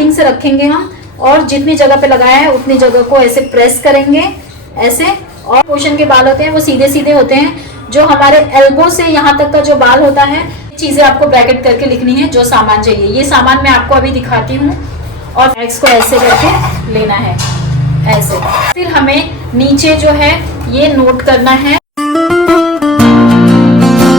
Starting से रखेंगे हम, और जितनी जगह पे लगाया है उतनी जगह को ऐसे प्रेस करेंगे ऐसे। और पोर्शन के बाल होते हैं वो सीधे सीधे होते हैं, जो हमारे एल्बो से यहाँ तक का जो बाल होता है, चीजें आपको ब्रैकेट करके लिखनी है जो सामान चाहिए। ये सामान मैं आपको अभी दिखाती हूँ। और वैक्स को ऐसे करके लेना है ऐसे। फिर हमें नीचे जो है ये नोट करना है।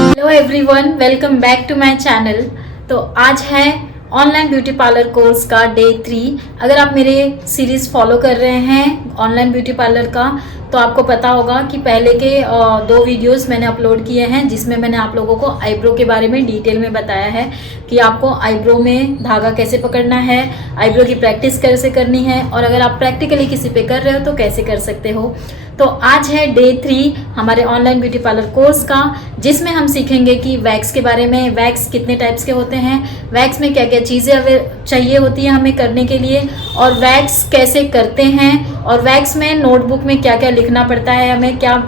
Hello everyone, welcome back to my channel. तो आज है ऑनलाइन ब्यूटी पार्लर कोर्स का डे 3। अगर आप मेरे सीरीज फॉलो कर रहे हैं ऑनलाइन ब्यूटी पार्लर का, तो आपको पता होगा कि पहले के 2 वीडियोस मैंने अपलोड किए हैं, जिसमें मैंने आप लोगों को आईब्रो के बारे में डिटेल में बताया है कि आपको आईब्रो में धागा कैसे पकड़ना है, आईब्रो की प्रैक्टिस कैसे करनी है, और अगर आप प्रैक्टिकली किसी पे कर रहे हो तो कैसे कर सकते हो। तो आज है डे 3 हमारे ऑनलाइन ब्यूटी पार्लर कोर्स का, जिसमें हम सीखेंगे कि वैक्स के बारे में, वैक्स कितने टाइप्स के होते हैं, वैक्स में क्या क्या चीज़ें चाहिए होती है हमें करने के लिए, और वैक्स कैसे करते हैं, और वैक्स में नोटबुक में क्या क्या लिखना पड़ता है, हमें क्या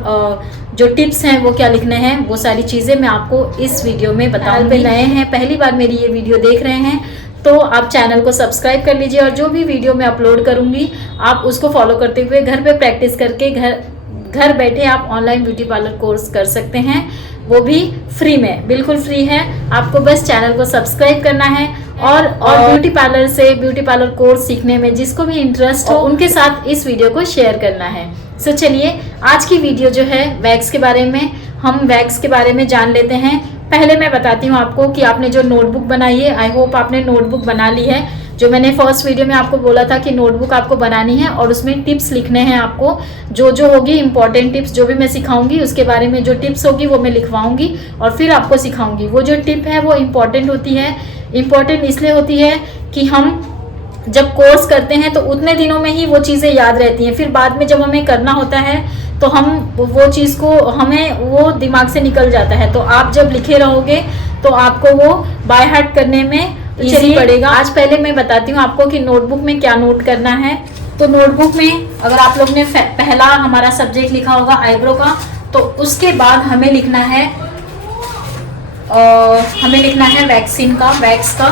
जो टिप्स हैं वो क्या लिखने हैं, वो सारी चीज़ें मैं आपको इस वीडियो में बताऊंगी। पे नए हैं, पहली बार मेरी ये वीडियो देख रहे हैं, तो आप चैनल को सब्सक्राइब कर लीजिए, और जो भी वीडियो मैं अपलोड करूंगी आप उसको फॉलो करते हुए घर पे प्रैक्टिस करके घर बैठे आप ऑनलाइन ब्यूटी पार्लर कोर्स कर सकते हैं, वो भी फ्री में, बिल्कुल फ्री है। आपको बस चैनल को सब्सक्राइब करना है और ब्यूटी पार्लर से ब्यूटी पार्लर कोर्स सीखने में जिसको भी इंटरेस्ट हो उनके साथ इस वीडियो को शेयर करना है। सो चलिए आज की वीडियो जो है वैक्स के बारे में, हम वैक्स के बारे में जान लेते हैं। पहले मैं बताती हूँ आपको कि आपने जो नोटबुक बनाई है, आई होप आपने नोटबुक बना ली है। जो मैंने फर्स्ट वीडियो में आपको बोला था कि नोटबुक आपको बनानी है और उसमें टिप्स लिखने हैं आपको, जो होगी इंपॉर्टेंट टिप्स, जो भी मैं सिखाऊंगी उसके बारे में जो टिप्स होगी वो मैं लिखवाऊंगी और फिर आपको सिखाऊंगी। वो जो टिप है वो इम्पॉर्टेंट होती है। इम्पॉर्टेंट इसलिए होती है कि हम जब कोर्स करते हैं तो उतने दिनों में ही वो चीज़ें याद रहती हैं, फिर बाद में जब हमें करना होता है तो हम वो चीज़ को, हमें वो दिमाग से निकल जाता है। तो आप जब लिखे रहोगे तो आपको वो बाय हार्ट करने में इजी पड़ेगा। आज पहले मैं बताती हूँ आपको कि नोटबुक में क्या नोट करना है। तो नोटबुक में अगर आप लोग ने पहला हमारा सब्जेक्ट लिखा होगा आईब्रो का, तो उसके बाद हमें लिखना है वैक्सिन का, वैक्स का।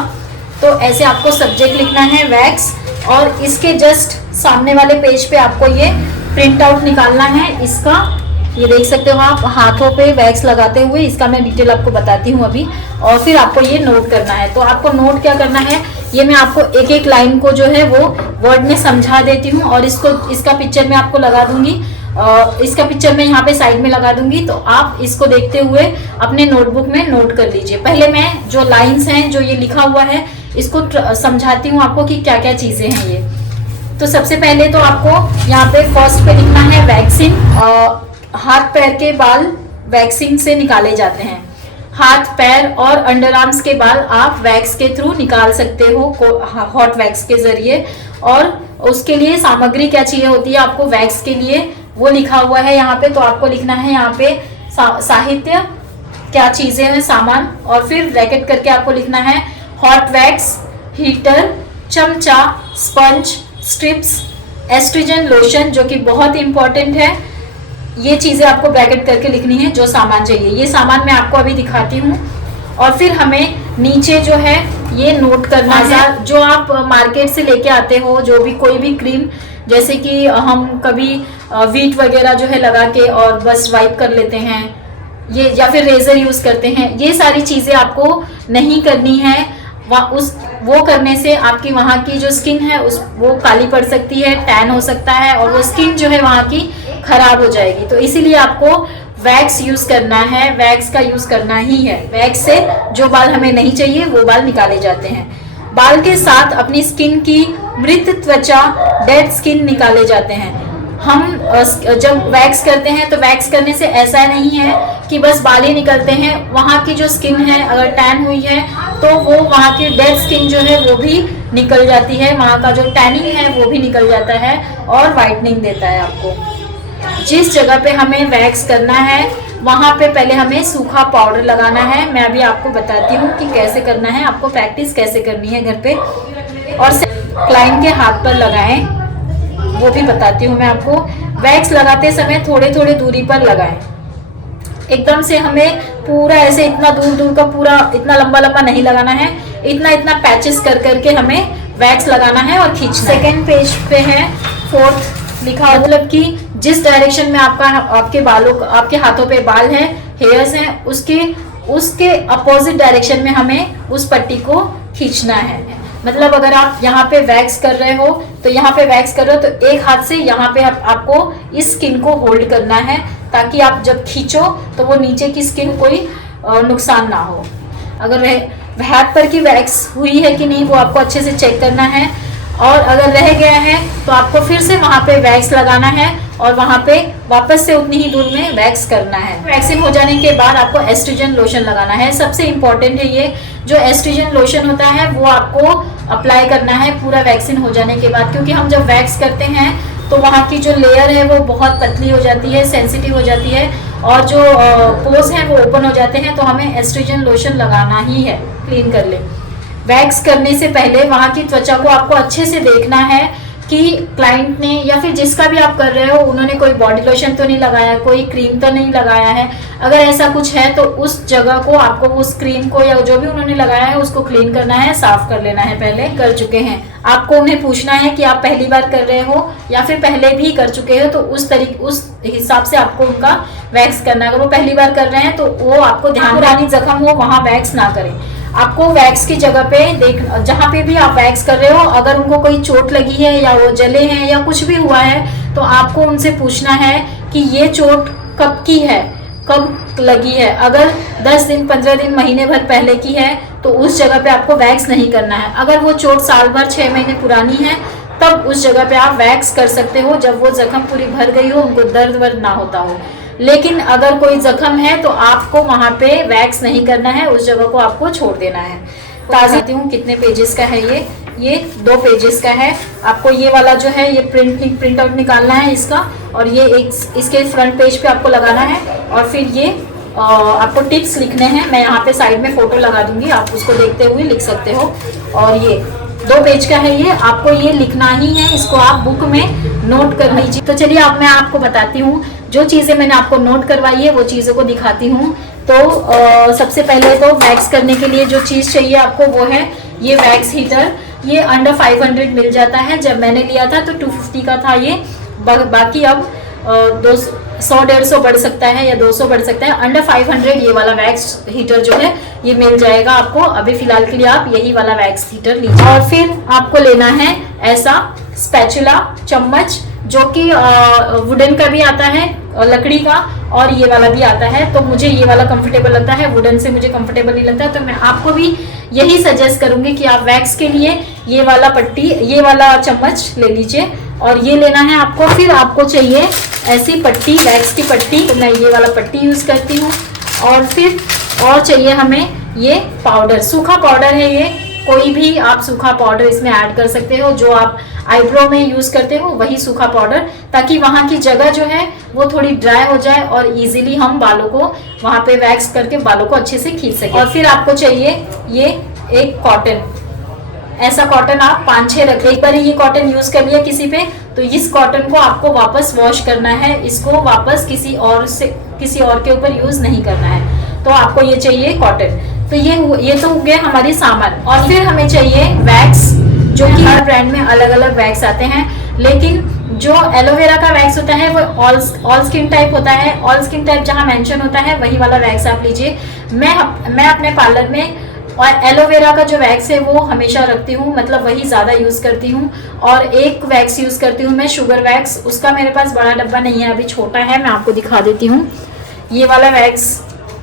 तो ऐसे आपको सब्जेक्ट लिखना है वैक्स, और इसके जस्ट सामने वाले पेज पे आपको ये प्रिंट आउट निकालना है इसका। ये देख सकते हो आप हाथों पे वैक्स लगाते हुए, इसका मैं डिटेल आपको बताती हूँ अभी। और फिर आपको ये नोट करना है। तो आपको नोट क्या करना है, ये मैं आपको एक एक लाइन को जो है वो वर्ड में समझा देती हूँ, और इसका पिक्चर मैं आपको लगा दूंगी। इसका पिक्चर मैं यहाँ पे साइड में लगा दूंगी, तो आप इसको देखते हुए अपने नोटबुक में नोट कर लीजिए। पहले मैं जो लाइन्स हैं, जो ये लिखा हुआ है, इसको समझाती हूँ आपको कि क्या क्या चीजें हैं ये। तो सबसे पहले तो आपको यहाँ पे फर्स्ट पे लिखना है वैक्सिन। हाथ पैर के बाल वैक्सिन से निकाले जाते हैं। हाथ पैर और अंडर आर्म्स के बाल आप वैक्स के थ्रू निकाल सकते हो, हॉट वैक्स के जरिए। और उसके लिए सामग्री क्या चाहिए होती है आपको वैक्स के लिए, वो लिखा हुआ है यहाँ पे। तो आपको लिखना है यहाँ पे साहित्य, क्या चीजें हैं, सामान, और फिर ब्रैकेट करके आपको लिखना है हॉट वैक्स, हीटर, चमचा, स्पंज, स्ट्रिप्स, एस्ट्रोजन लोशन, जो कि बहुत इंपॉर्टेंट है। ये चीजें आपको ब्रैकेट करके लिखनी है, जो सामान चाहिए। ये सामान मैं आपको अभी दिखाती हूँ। और फिर हमें नीचे जो है ये नोट करना है, जो आप मार्केट से लेके आते हो, जो भी कोई भी क्रीम, जैसे कि हम कभी वीट वगैरह जो है लगा के और बस वाइप कर लेते हैं, ये, या फिर रेजर यूज करते हैं, ये सारी चीजें आपको नहीं करनी है। वो करने से आपकी वहाँ की जो स्किन है वो काली पड़ सकती है, टैन हो सकता है, और वो स्किन जो है वहाँ की खराब हो जाएगी। तो इसीलिए आपको वैक्स यूज करना है, वैक्स का यूज करना ही है। वैक्स से जो बाल हमें नहीं चाहिए वो बाल निकाले जाते हैं। बाल के साथ अपनी स्किन की मृत त्वचा, डेड स्किन निकाले जाते हैं। हम जब वैक्स करते हैं तो वैक्स करने से ऐसा नहीं है कि बस बाल ही निकलते हैं, वहाँ की जो स्किन है अगर टैन हुई है तो वो वहाँ की डेड स्किन जो है वो भी निकल जाती है, वहाँ का जो टैनिंग है वो भी निकल जाता है और वाइटनिंग देता है आपको। जिस जगह पे हमें वैक्स करना है वहाँ पे पहले हमें सूखा पाउडर लगाना है। मैं अभी आपको बताती हूँ कि कैसे करना है, आपको प्रैक्टिस कैसे करनी है घर पे, और क्लाइंट के हाथ पर लगाएं, वो भी बताती हूँ मैं आपको। वैक्स लगाते समय थोड़े थोड़े दूरी पर लगाएं, एकदम से हमें पूरा ऐसे इतना दूर दूर का पूरा इतना लंबा लंबा नहीं लगाना है, इतना इतना पैचेस कर करके हमें वैक्स लगाना है और खींचना। सेकेंड पेज पे है फोर्थ लिखा, मतलब कि जिस डायरेक्शन में आपके बालों आपके हाथों पे बाल है, हेयर्स हैं, उसके अपोजिट डायरेक्शन में हमें उस पट्टी को खींचना है। मतलब अगर आप यहाँ पे वैक्स कर रहे हो तो यहाँ पे वैक्स कर रहे हो तो एक हाथ से यहाँ पे आपको इस स्किन को होल्ड करना है, ताकि आप जब खींचो तो वो नीचे की स्किन कोई नुकसान ना हो। अगर हाथ पर की वैक्स हुई है कि नहीं वो आपको अच्छे से चेक करना है, और अगर रह गया है तो आपको फिर से वहाँ पे वैक्स लगाना है और वहाँ पे वापस से उतनी ही दूर में वैक्स करना है। वैक्सिंग हो जाने के बाद आपको एस्ट्रोजन लोशन लगाना है। सबसे इम्पोर्टेंट है ये जो एस्ट्रोजन लोशन होता है वो आपको अप्लाई करना है पूरा वैक्सीन हो जाने के बाद, क्योंकि हम जब वैक्स करते हैं तो वहाँ की जो लेयर है वो बहुत पतली हो जाती है, सेंसिटिव हो जाती है, और जो पोर्स हैं वो ओपन हो जाते हैं। तो हमें एस्ट्रोजन लोशन लगाना ही है। क्लीन कर ले। वैक्स करने से पहले वहाँ की त्वचा को आपको अच्छे से देखना है कि क्लाइंट ने या फिर जिसका भी आप कर रहे हो उन्होंने कोई बॉडी लोशन तो नहीं लगाया, कोई क्रीम तो नहीं लगाया है। अगर ऐसा कुछ है तो उस जगह को आपको उस क्रीम को या जो भी उन्होंने लगाया है उसको क्लीन करना है, साफ कर लेना है। पहले कर चुके हैं आपको उन्हें पूछना है कि आप पहली बार कर रहे हो या फिर पहले भी कर चुके हो, तो उस हिसाब से आपको उनका वैक्स करना है। अगर वो पहली बार कर रहे हैं तो वो आपको ध्यान, पुरानी जख्म हो वहाँ वैक्स ना करें। आपको वैक्स की जगह पे जहाँ पे भी आप वैक्स कर रहे हो, अगर उनको कोई चोट लगी है या वो जले हैं या कुछ भी हुआ है तो आपको उनसे पूछना है कि ये चोट कब की है, कब लगी है। अगर 10 दिन, 15 दिन, महीने भर पहले की है तो उस जगह पे आपको वैक्स नहीं करना है। अगर वो चोट साल भर, 6 महीने पुरानी है तब उस जगह पे आप वैक्स कर सकते हो, जब वो जख्म पूरी भर गई हो, उनको दर्द वर्द ना होता हो। लेकिन अगर कोई जख्म है तो आपको वहाँ पे वैक्स नहीं करना है, उस जगह को आपको छोड़ देना है। बताती हूँ कितने पेजेस का है ये 2 पेजेस का है। आपको ये वाला जो है ये प्रिंट आउट निकालना है इसका, और ये इसके फ्रंट पेज पे आपको लगाना है, और फिर ये आपको टिप्स लिखने हैं। मैं यहाँ पे साइड में फोटो लगा दूंगी, आप उसको देखते हुए लिख सकते हो। और ये 2 पेज का है, ये आपको ये लिखना ही है, इसको आप बुक में नोट कर लीजिए। तो चलिए अब मैं आपको बताती हूँ जो चीज़ें मैंने आपको नोट करवाई है वो चीज़ों को दिखाती हूँ। तो सबसे पहले तो वैक्स करने के लिए जो चीज़ चाहिए आपको वो है ये वैक्स हीटर। ये अंडर 500 मिल जाता है, जब मैंने लिया था तो 250 का था ये, बाकी अब 100-150 बढ़ सकता है या 200 बढ़ सकता है। अंडर 500 ये वाला वैक्स हीटर जो है ये मिल जाएगा आपको। अभी फिलहाल के लिए आप यही वाला वैक्स हीटर लीजिए। और फिर आपको लेना है ऐसा स्पैचुला, चम्मच, जो कि वुडन का भी आता है, लकड़ी का, और ये वाला भी आता है। तो मुझे ये वाला कंफर्टेबल लगता है, वुडन से मुझे कंफर्टेबल नहीं लगता। तो मैं आपको भी यही सजेस्ट करूंगी कि आप वैक्स के लिए ये वाला पट्टी, ये वाला चम्मच ले लीजिए, और ये लेना है आपको। फिर आपको चाहिए ऐसी पट्टी, वैक्स की पट्टी, तो मैं ये वाला पट्टी यूज करती हूँ। और फिर और चाहिए हमें ये पाउडर, सूखा पाउडर है ये, कोई भी आप सूखा पाउडर इसमें ऐड कर सकते हो, जो आप आईब्रो में यूज करते हो वही सूखा पाउडर, ताकि वहाँ की जगह जो है वो थोड़ी ड्राई हो जाए और इजीली हम बालों को वहाँ पे वैक्स करके बालों को अच्छे से खींच सकें। और फिर आपको चाहिए ये एक कॉटन, ऐसा कॉटन आप 5-6 रखें। एक बार ये कॉटन यूज कर लिया किसी पे तो इस कॉटन को आपको वापस वॉश करना है, इसको वापस किसी और के ऊपर यूज नहीं करना है। तो आपको ये चाहिए कॉटन। तो ये तो हो गया हमारी सामान। और फिर हमें चाहिए वैक्स, जो कि हर ब्रांड में अलग अलग वैक्स आते हैं, लेकिन जो एलोवेरा का वैक्स होता है वो ऑल स्किन टाइप होता है। ऑल स्किन टाइप जहाँ मेंशन होता है वही वाला वैक्स आप लीजिए। मैं अपने पार्लर में और एलोवेरा का जो वैक्स है वो हमेशा रखती हूँ, मतलब वही ज़्यादा यूज़ करती हूँ। और एक वैक्स यूज़ करती हूँ मैं शुगर वैक्स, उसका मेरे पास बड़ा डब्बा नहीं है, अभी छोटा है, मैं आपको दिखा देती हूँ। ये वाला वैक्स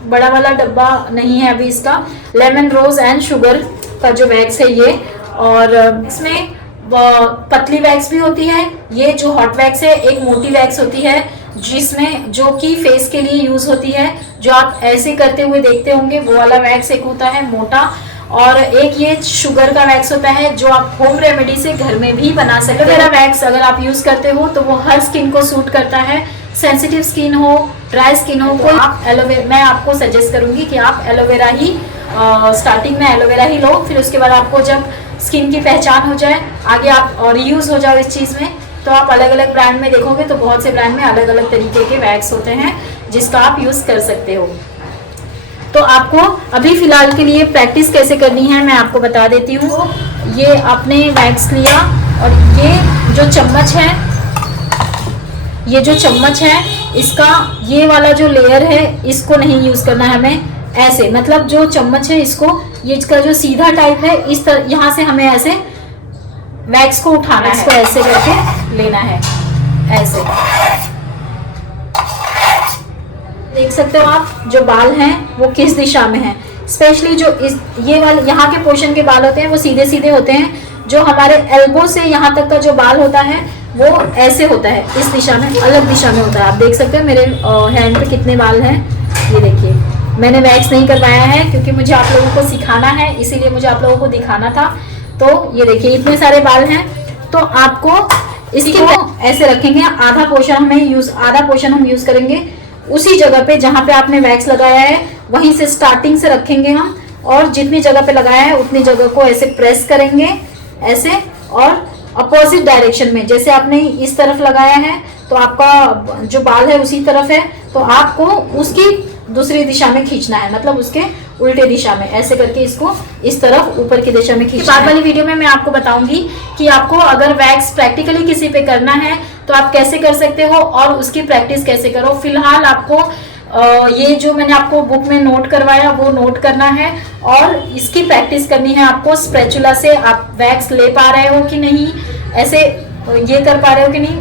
बड़ा वाला डब्बा नहीं है अभी इसका, लेमन रोज एंड शुगर का जो वैक्स है ये। और इसमें पतली वैक्स भी होती है, ये जो हॉट वैक्स है, एक मोटी वैक्स होती है जिसमें जो कि फेस के लिए यूज होती है, जो आप ऐसे करते हुए देखते होंगे, वो वाला वैक्स एक होता है मोटा। और एक ये शुगर का वैक्स होता है जो आप होम रेमेडी से घर में भी बना सकते हैं। एलोवेरा वैक्स अगर आप यूज करते हो तो वो हर स्किन को सूट करता है, सेंसिटिव स्किन हो, ड्राई स्किन हो, कोई आप मैं आपको सजेस्ट करूंगी कि आप एलोवेरा ही स्टार्टिंग में एलोवेरा ही लो। फिर उसके बाद आपको जब स्किन की पहचान हो जाए, आगे आप रीयूज हो जाओ इस चीज़ में, तो आप अलग अलग ब्रांड में देखोगे तो बहुत से ब्रांड में अलग अलग तरीके के वैक्स होते हैं जिसका आप यूज़ कर सकते हो। तो आपको अभी फिलहाल के लिए प्रैक्टिस कैसे करनी है मैं आपको बता देती हूँ। ये आपने वैक्स लिया और ये जो चम्मच है इसका ये वाला जो लेयर है इसको नहीं यूज करना है हमें। ऐसे मतलब जो चम्मच है इसको, ये इसका जो सीधा टाइप है इस तरह, यहाँ से हमें ऐसे वैक्स को उठाना है, इसको ऐसे करके लेना है। ऐसे देख सकते हो आप जो बाल हैं वो किस दिशा में है। स्पेशली जो ये वाले यहाँ के पोर्शन के बाल होते हैं वो सीधे सीधे होते हैं। जो हमारे एल्बो से यहाँ तक का जो बाल होता है वो ऐसे होता है, इस दिशा में, अलग दिशा में होता है। आप देख सकते हो मेरे हैंड पे कितने बाल हैं, ये देखिए। मैंने वैक्स नहीं करवाया है क्योंकि मुझे आप लोगों को सिखाना है, इसीलिए मुझे आप लोगों को दिखाना था। तो ये देखिए इतने सारे बाल हैं। तो आपको इसको ऐसे रखेंगे, आधा पोर्शन हम यूज करेंगे उसी जगह पे जहां पे आपने वैक्स लगाया है, वहीं से स्टार्टिंग से रखेंगे हम, और जितनी जगह पे लगाया है उतनी जगह को ऐसे प्रेस करेंगे ऐसे, और अपोजिट डायरेक्शन में। जैसे आपने इस तरफ लगाया है तो आपका जो बाल है उसी तरफ है, तो आपको उसकी दूसरी दिशा में खींचना है, मतलब उसके उल्टे दिशा में, ऐसे करके इसको इस तरफ ऊपर की दिशा में खींचना है। बाद वाली वीडियो में मैं आपको बताऊंगी कि आपको अगर वैक्स प्रैक्टिकली किसी पे करना है तो आप कैसे कर सकते हो और उसकी प्रैक्टिस कैसे करो। फिलहाल आपको ये जो मैंने आपको बुक में नोट करवाया वो नोट करना है, और इसकी प्रैक्टिस करनी है आपको। स्पैचुला से आप वैक्स ले पा रहे हो कि नहीं, ऐसे ये कर पा रहे हो कि नहीं।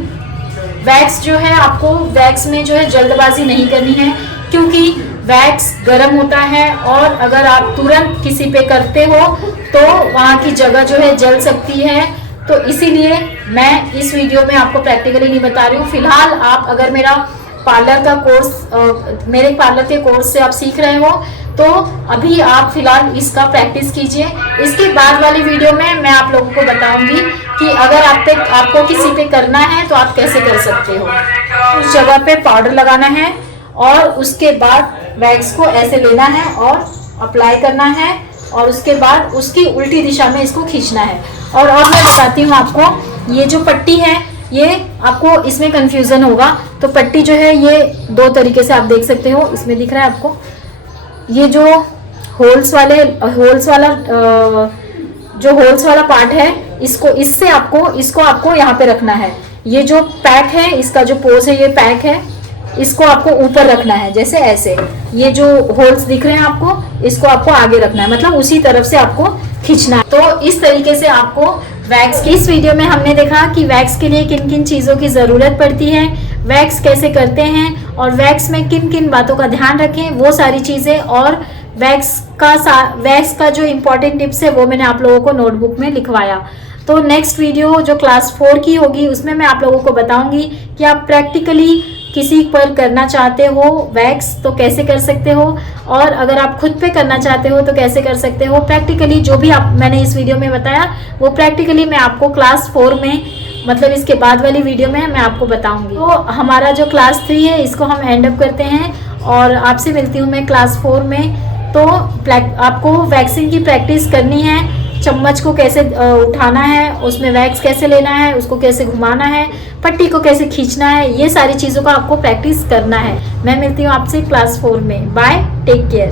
वैक्स जो है आपको वैक्स में जो है जल्दबाजी नहीं करनी है, क्योंकि वैक्स गर्म होता है और अगर आप तुरंत किसी पे करते हो तो वहाँ की जगह जो है जल सकती है। तो इसीलिए मैं इस वीडियो में आपको प्रैक्टिकली नहीं बता रही हूँ। फिलहाल आप अगर मेरा पार्लर का कोर्स, मेरे पार्लर के कोर्स से आप सीख रहे हो तो अभी आप फिलहाल इसका प्रैक्टिस कीजिए। इसके बाद वाली वीडियो में मैं आप लोगों को बताऊंगी कि अगर आपको किसी पे करना है तो आप कैसे कर सकते हो। उस जगह पे पाउडर लगाना है और उसके बाद वैक्स को ऐसे लेना है और अप्लाई करना है, और उसके बाद उसकी उल्टी दिशा में इसको खींचना है। और अब मैं बताती हूँ आपको, ये जो पट्टी है ये आपको इसमें कंफ्यूजन होगा। तो पट्टी जो है ये दो तरीके से आप देख सकते हो, इसमें दिख रहा है आपको, ये जो होल्स वाला पार्ट है इसको आपको यहाँ पे रखना है। ये जो पैक है, इसका जो पोज है, ये पैक है, इसको आपको ऊपर रखना है, जैसे ऐसे। ये जो होल्स दिख रहे हैं आपको, इसको आपको आगे रखना है, मतलब उसी तरफ से आपको खींचना है। तो इस तरीके से आपको वैक्स की इस वीडियो में हमने देखा कि वैक्स के लिए किन किन चीज़ों की ज़रूरत पड़ती है, वैक्स कैसे करते हैं, और वैक्स में किन किन बातों का ध्यान रखें, वो सारी चीज़ें। और वैक्स का जो इम्पोर्टेंट टिप्स है वो मैंने आप लोगों को नोटबुक में लिखवाया। तो नेक्स्ट वीडियो जो क्लास 4 की होगी उसमें मैं आप लोगों को बताऊंगी कि आप प्रैक्टिकली किसी पर करना चाहते हो वैक्स तो कैसे कर सकते हो, और अगर आप खुद पे करना चाहते हो तो कैसे कर सकते हो। प्रैक्टिकली जो भी मैंने इस वीडियो में बताया वो प्रैक्टिकली मैं आपको क्लास 4 में, मतलब इसके बाद वाली वीडियो में मैं आपको बताऊंगी। तो हमारा जो क्लास 3 है इसको हम एंड अप करते हैं, और आपसे मिलती हूँ मैं क्लास 4 में। तो आपको वैक्सिंग की प्रैक्टिस करनी है, चम्मच को कैसे उठाना है, उसमें वैक्स कैसे लेना है, उसको कैसे घुमाना है, पट्टी को कैसे खींचना है, ये सारी चीज़ों का आपको प्रैक्टिस करना है। मैं मिलती हूँ आपसे क्लास 4 में। Bye, take care.